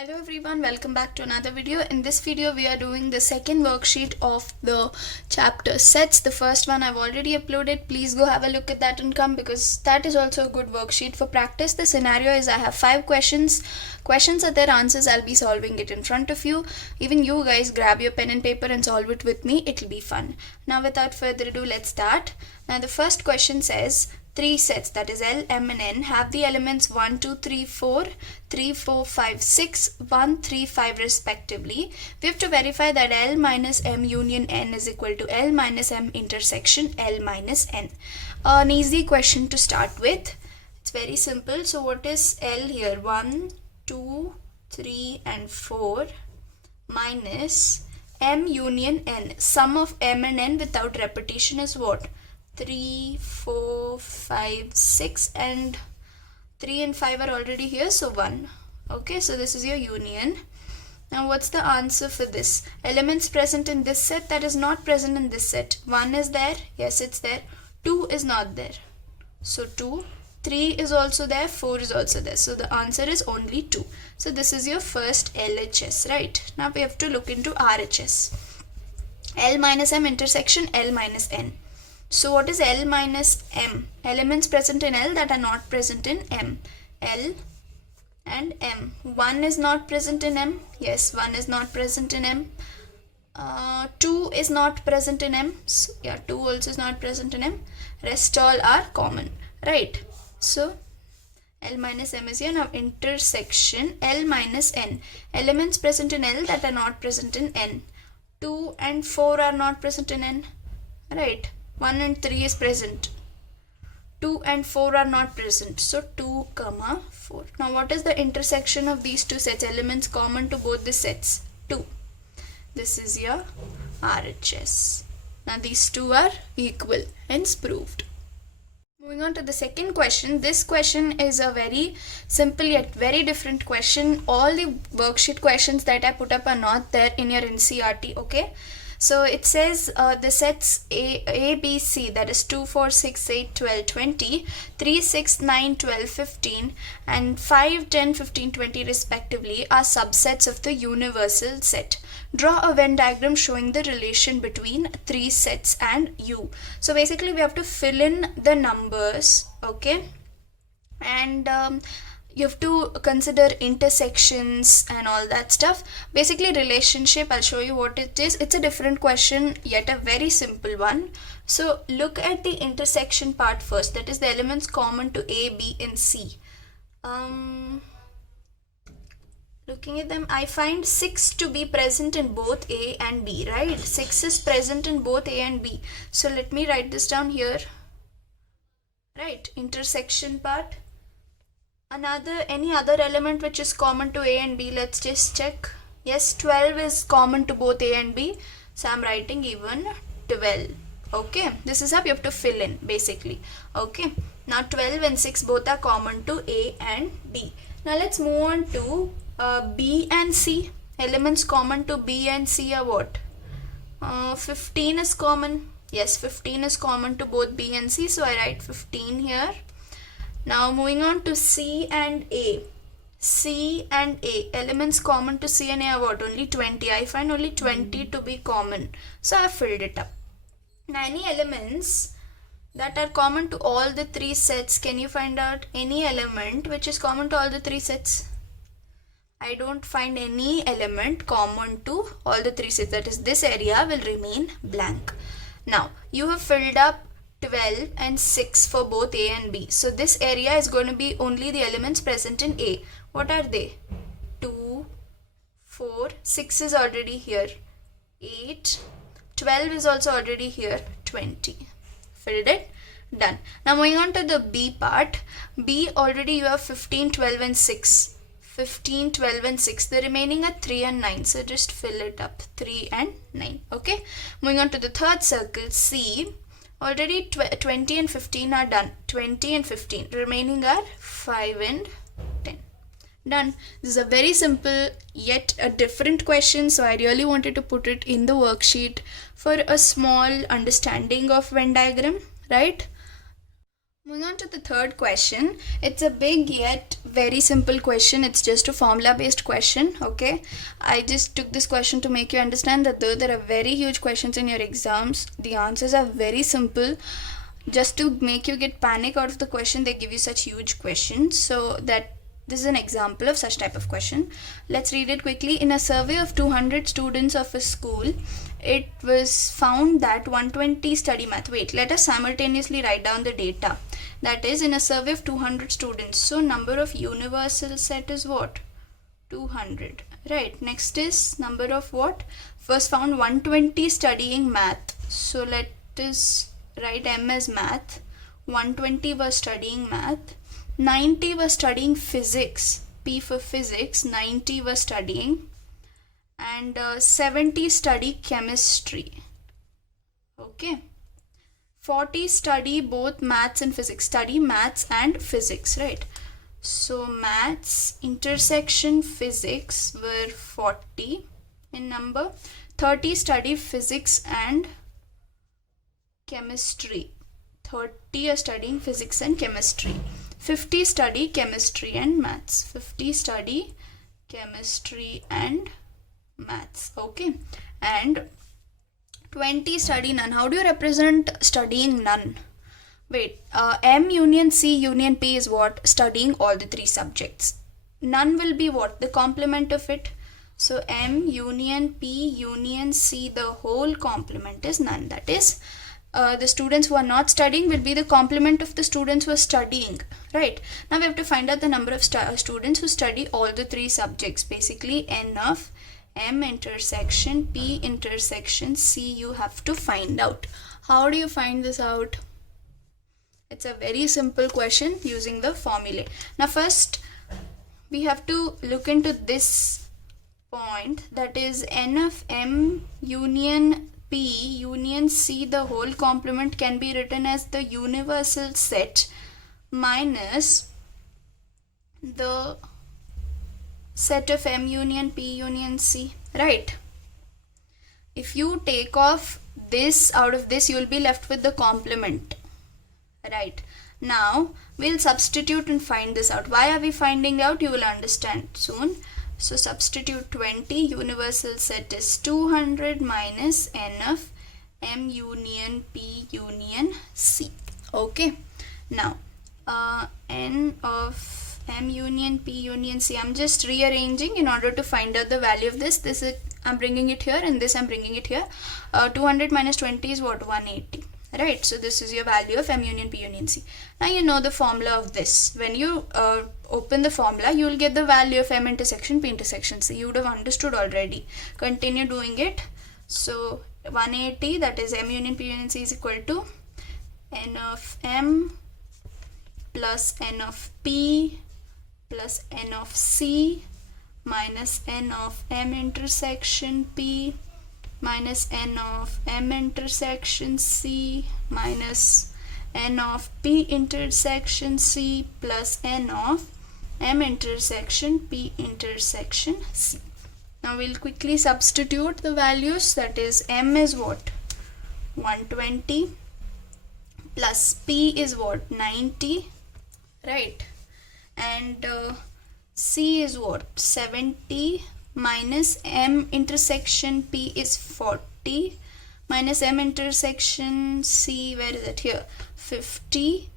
Hello everyone, welcome back to another video. In this video we are doing the second worksheet of the chapter sets. The first one I've already uploaded. Please go have a look at that and come, because that is also a good worksheet for practice. The scenario is I have 5 questions are their answers. I'll be solving it in front of you. Even you guys grab your pen and paper and solve it with me. It'll be fun. Now without further ado, let's start. Now the first question says 3 sets, that is L, M and N, have the elements 1, 2, 3, 4, 3, 4, 5, 6, 1, 3, 5 respectively. We have to verify that L minus M union N is equal to L minus M intersection L minus N. An easy question to start with. It's very simple. So what is L here? 1, 2, 3 and 4 minus M union N. Sum of M and N without repetition is what? 3, 4, 5, 6 and 3 and 5 are already here, so 1. Okay, so this is your union. Now what's the answer for this? Elements present in this set that is not present in this set. 1 is there, yes it's there. 2 is not there, so 2. 3 is also there, 4 is also there, so the answer is only 2. So this is your first LHS, right? Now we have to look into RHS. L minus M intersection L minus N. So what is L minus M? Elements present in L that are not present in M. L and M. 1 is not present in M. Yes, 1 is not present in M. 2 is not present in M. So, yeah, 2 also is not present in M. Rest all are common. Right. So L minus M is here. Now intersection L minus N. Elements present in L that are not present in N. 2 and 4 are not present in N. Right. 1 and 3 is present. 2 and 4 are not present. So 2, 4. Now what is the intersection of these two sets? Elements common to both the sets. 2. This is your RHS. Now these two are equal. Hence proved. Moving on to the second question. This question is a very simple yet very different question. All the worksheet questions that I put up are not there in your NCERT. Okay. So it says the sets A, B, C, that is 2, 4, 6, 8, 12, 20, 3, 6, 9, 12, 15 and 5, 10, 15, 20 respectively are subsets of the universal set. Draw a Venn diagram showing the relation between 3 sets and U. So basically we have to fill in the numbers, okay, and you have to consider intersections and all that stuff. Basically relationship, I'll show you what it is. It's a different question, yet a very simple one. So look at the intersection part first, that is the elements common to A, B and C. Looking at them, I find 6 to be present in both A and B, right? 6 is present in both A and B. So let me write this down here. Right, intersection part. Any other element which is common to A and B, let's just check. Yes, 12 is common to both A and B, so I'm writing even 12. Okay, this is how you have to fill in basically. Okay, now 12 and 6 both are common to A and B. Now let's move on to B and C. Elements common to B and C are what? 15 is common. Yes, 15 is common to both B and C, so I write 15 here. Now moving on to C and A. C and A. Elements common to C and A are what? Only 20. I find only 20 to be common. So I filled it up. Now any elements that are common to all the 3 sets, can you find out any element which is common to all the 3 sets? I don't find any element common to all the 3 sets. That is, this area will remain blank. Now you have filled up 12 and 6 for both A and B. So this area is going to be only the elements present in A. What are they? 2, 4, 6 is already here. 8, 12 is also already here. 20. Filled it. Done. Now moving on to the B part. B already you have 15, 12 and 6. 15, 12 and 6. The remaining are 3 and 9. So just fill it up. 3 and 9. Okay. Moving on to the third circle, C. Already 20 and 15 are done. 20 and 15. Remaining are 5 and 10. Done. This is a very simple yet a different question. So I really wanted to put it in the worksheet for a small understanding of Venn diagram. Right? Moving on to the third question. It's a big yet very simple question. It's just a formula based question. Okay, I just took this question to make you understand that though there are very huge questions in your exams, the answers are very simple. Just to make you get panic out of the question, they give you such huge questions. So that this is an example of such type of question. Let's read it quickly. In a survey of 200 students of a school, it was found that 120 study math. Wait, let us simultaneously write down the data. That is, in a survey of 200 students. So number of universal set is what? 200. Right. Next is number of what? First found 120 studying math. So let us write M as math. 120 was studying math. 90 was studying physics. P for physics. 90 was studying. And 70 study chemistry. Okay. 40 study both maths and physics. Study maths and physics, right? So maths intersection physics were 40 in number. 30 study physics and chemistry. 30 are studying physics and chemistry. 50 study chemistry and maths. 50 study chemistry and maths. Okay. And 20 study none. How do you represent studying none? Wait, M union C union P is what? Studying all the three subjects. None will be what? The complement of it. So M union P union C, the whole complement is none. That is, the students who are not studying will be the complement of the students who are studying. Right. Now we have to find out the number of students who study all the three subjects. Basically, N of M intersection P intersection C you have to find out. How do you find this out? It's a very simple question using the formula. Now first we have to look into this point, that is N of M union P union C, the whole complement can be written as the universal set minus the set of M union P union C, right? If you take off this out of this, you will be left with the complement, right? Now we'll substitute and find this out. Why are we finding out? You will understand soon. So substitute 20, universal set is 200 minus N of M union P union C. Okay, now N of M union P union C, I'm just rearranging in order to find out the value of this. This is, I'm bringing it here, and this I'm bringing it here. 200 minus 20 is what? 180. Right, so this is your value of M union P union C. Now you know the formula of this. When you open the formula, you will get the value of M intersection P intersection C. You would have understood already. Continue doing it. So 180, that is M union P union C, is equal to N of M plus N of P plus N of C minus N of M intersection P minus N of M intersection C minus N of P intersection C plus N of M intersection P intersection C. Now we'll quickly substitute the values. That is, M is what? 120 plus P is what? 90, right? And C is what? 70 minus M intersection P is 40 minus M intersection C, where is it? Here, 50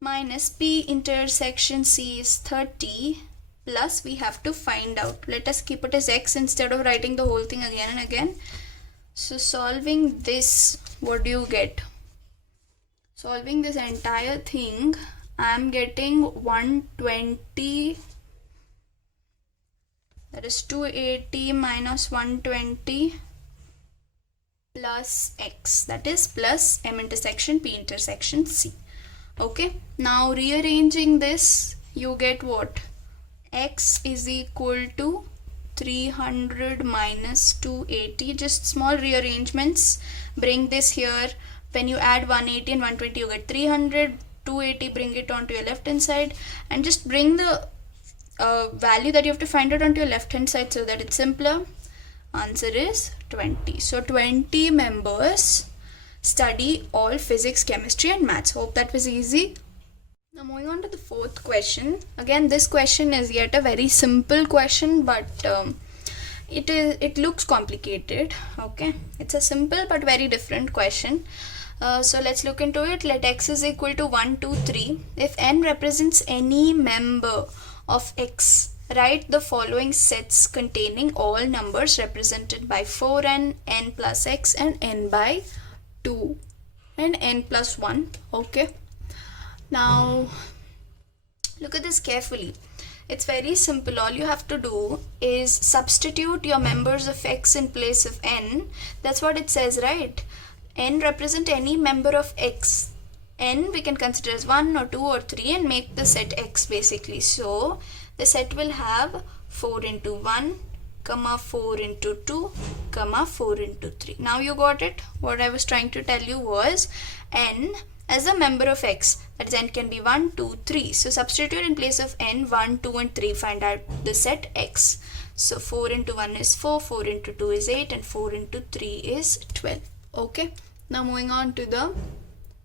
minus P intersection C is 30, plus we have to find out. Let us keep it as X instead of writing the whole thing again and again. So solving this, what do you get? Solving this entire thing, I am getting 120, that is 280 minus 120 plus X, that is plus M intersection P intersection C. Okay, now rearranging this, you get what? X is equal to 300 minus 280. Just small rearrangements. Bring this here. When you add 180 and 120, you get 300. 280, bring it onto your left hand side, and just bring the value that you have to find out onto your left hand side so that it's simpler. Answer is 20. So 20 members study all physics, chemistry and maths. Hope that was easy. Now moving on to the fourth question. Again, this question is yet a very simple question, but it looks complicated. Okay, it's a simple but very different question. So let's look into it. Let x is equal to 1, 2, 3. If n represents any member of x, write the following sets containing all numbers represented by 4n, n plus x and n by 2 and n plus 1. Okay. Now look at this carefully. It's very simple. All you have to do is substitute your members of x in place of n. That's what it says, right? N represent any member of x. N we can consider as 1 or 2 or 3 and make the set x basically. So the set will have 4 into 1, comma 4 into 2, comma 4 into 3. Now you got it? What I was trying to tell you was n as a member of x, that is n can be 1, 2, 3. So substitute in place of n 1, 2 and 3, find out the set x. So 4 into 1 is 4, 4 into 2 is 8 and 4 into 3 is 12. Okay. Now moving on to the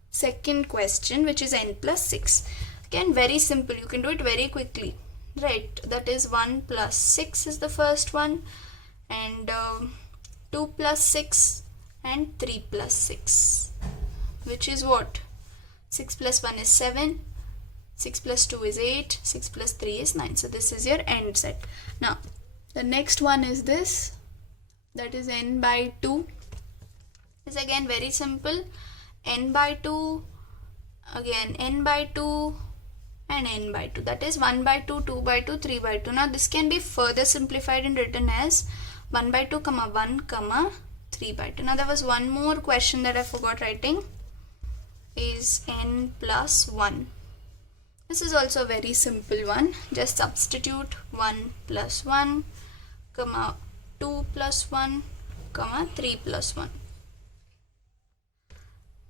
second question, which is n plus 6. Again, very simple. You can do it very quickly. Right. That is 1 plus 6 is the first one. And 2 plus 6 and 3 plus 6. Which is what? 6 plus 1 is 7, 6 plus 2 is 8, 6 plus 3 is 9. So this is your end set. Now, the next one is this. That is n by 2. This is again very simple. N by 2, again n by 2 and n by 2. That is 1 by 2, 2 by 2, 3 by 2. Now this can be further simplified and written as 1 by 2, comma 1, comma 3 by 2. Now there was one more question that I forgot writing. Is n plus 1. This is also a very simple one. Just substitute 1 plus 1, comma 2 plus 1, comma 3 plus 1,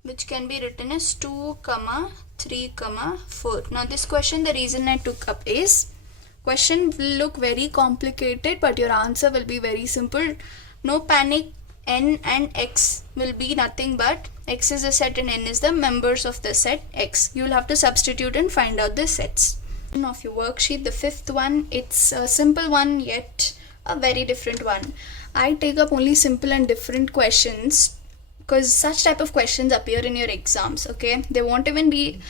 which can be written as 2, comma 3, comma 4. Now this question, the reason I took up is, question will look very complicated but your answer will be very simple. No panic. N and x will be nothing but x is a set and n is the members of the set x. You will have to substitute and find out the sets. Of your worksheet, the fifth one, it's a simple one yet a very different one. I take up only simple and different questions because such type of questions appear in your exams. Okay, they won't even be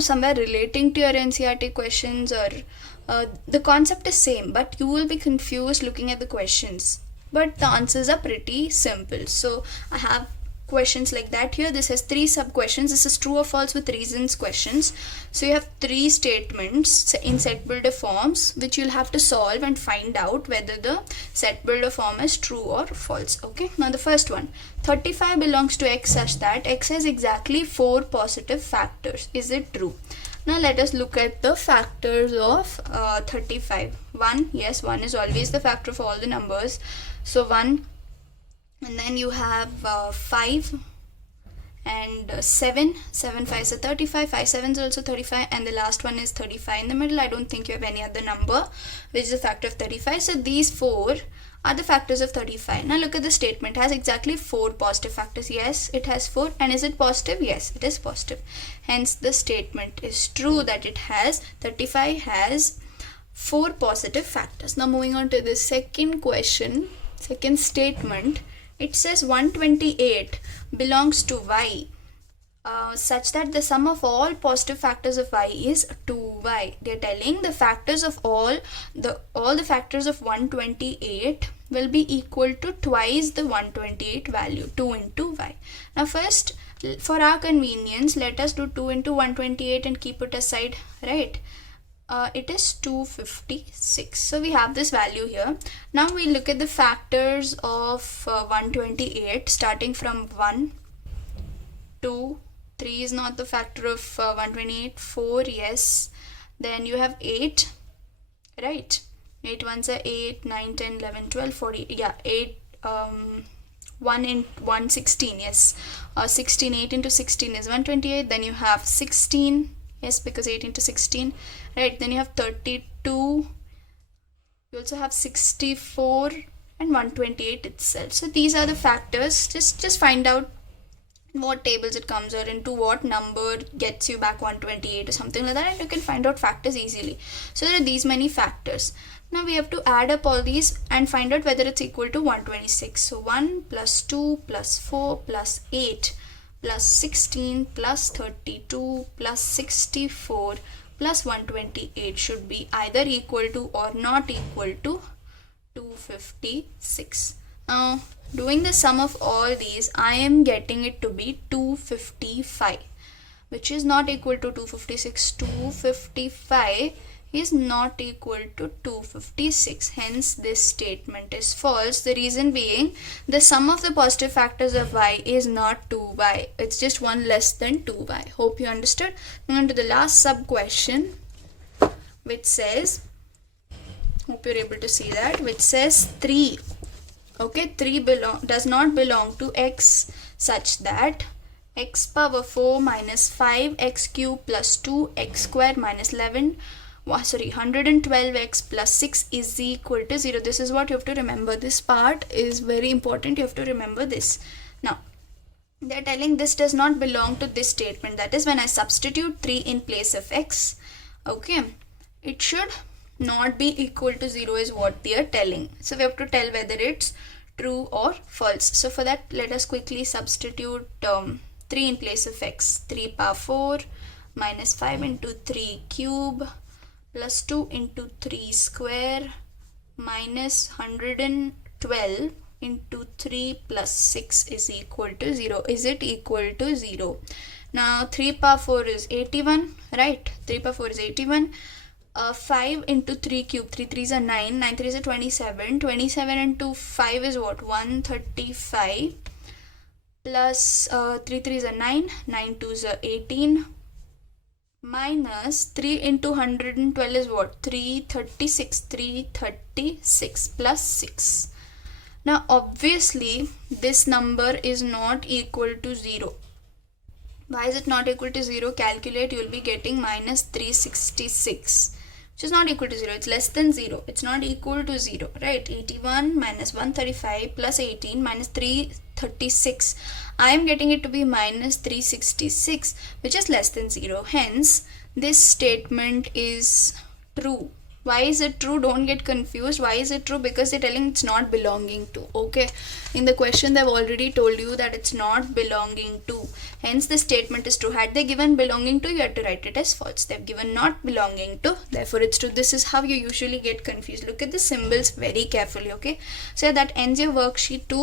somewhere relating to your NCERT questions or the concept is same, but you will be confused looking at the questions. But the answers are pretty simple. So I have questions like that here. This has 3 sub questions. This is true or false with reasons questions. So you have 3 statements in set builder forms which you'll have to solve and find out whether the set builder form is true or false. Okay. Now the first one, 35 belongs to x such that x has exactly 4 positive factors. Is it true? Now let us look at the factors of 35. 1, yes, 1 is always the factor of all the numbers. So 1, and then you have 5 and 7. 7 5s are 35, 5 7s are also 35, and the last one is 35 in the middle. I don't think you have any other number which is a factor of 35. So these 4 are the factors of 35. Now look at the statement. It has exactly 4 positive factors. Yes, it has 4. And is it positive? Yes, it is positive. Hence the statement is true that it has 35 has 4 positive factors. Now moving on to the second question, second statement. It says 128 belongs to y such that the sum of all positive factors of y is 2y. They're telling the factors of all the factors of 128 will be equal to twice the 128 value, 2 into y. Now first, for our convenience, let us do 2 into 128 and keep it aside, right? It is 256. So we have this value here. Now we look at the factors of 128 starting from 1, 2, 3 is not the factor of 128, 4, yes. Then you have 8, right? 8 ones are 8, 9, 10, 11, 12, 40. Yeah, 8, 1 in 1, 16, yes. 16, 8 into 16 is 128. Then you have 16, yes, because 8 into 16. Right, then you have 32, you also have 64 and 128 itself. So these are the factors. Just find out what tables it comes or into what number gets you back 128 or something like that, and you can find out factors easily. So there are these many factors. Now we have to add up all these and find out whether it's equal to 126. So 1 plus 2 plus 4 plus 8 plus 16 plus 32 plus 64 plus 128 should be either equal to or not equal to 256. Now doing the sum of all these, I am getting it to be 255, which is not equal to 256. 255 is not equal to 256. Hence this statement is false. The reason being, the sum of the positive factors of y is not 2y. It's just one less than 2y. Hope you understood. Moving on to the last sub question, which says, hope you're able to see that, which says 3. Okay, 3 does not belong to x such that x power 4 minus 5x cube plus 2x square minus 112x plus 6 is equal to 0. This is what you have to remember. This part is very important. You have to remember this. Now, they're telling this does not belong to this statement. That is, when I substitute 3 in place of x, okay, it should not be equal to 0 is what they are telling. So we have to tell whether it's true or false. So for that, let us quickly substitute 3 in place of x. 3 power 4 minus 5 into 3 cube plus 2 into 3 square minus 112 into 3 plus 6 is equal to 0. Is it equal to 0? Now 3 power 4 is 81, right? 3 power 4 is 81. 5 into 3 cube, 3 3s are 9, 9 3s are 27, 27 into 5 is what? 135 plus 3 3s are 9, 9 2s are 18 minus 3 into 112 is what? 336, 336 plus 6. Now obviously this number is not equal to 0. Why is it not equal to 0? Calculate, you will be getting minus 366, which is not equal to 0. It's less than 0. It's not equal to 0, right? 81 minus 135 plus 18 minus 336. I am getting it to be minus 366, which is less than 0. Hence, this statement is true. Why is it true? Don't get confused. Why is it true? Because they're telling it's not belonging to. Okay. In the question, they've already told you that it's not belonging to. Hence, the statement is true. Had they given belonging to, you had to write it as false. They've given not belonging to. Therefore, it's true. This is how you usually get confused. Look at the symbols very carefully. Okay. So, that ends your worksheet 2.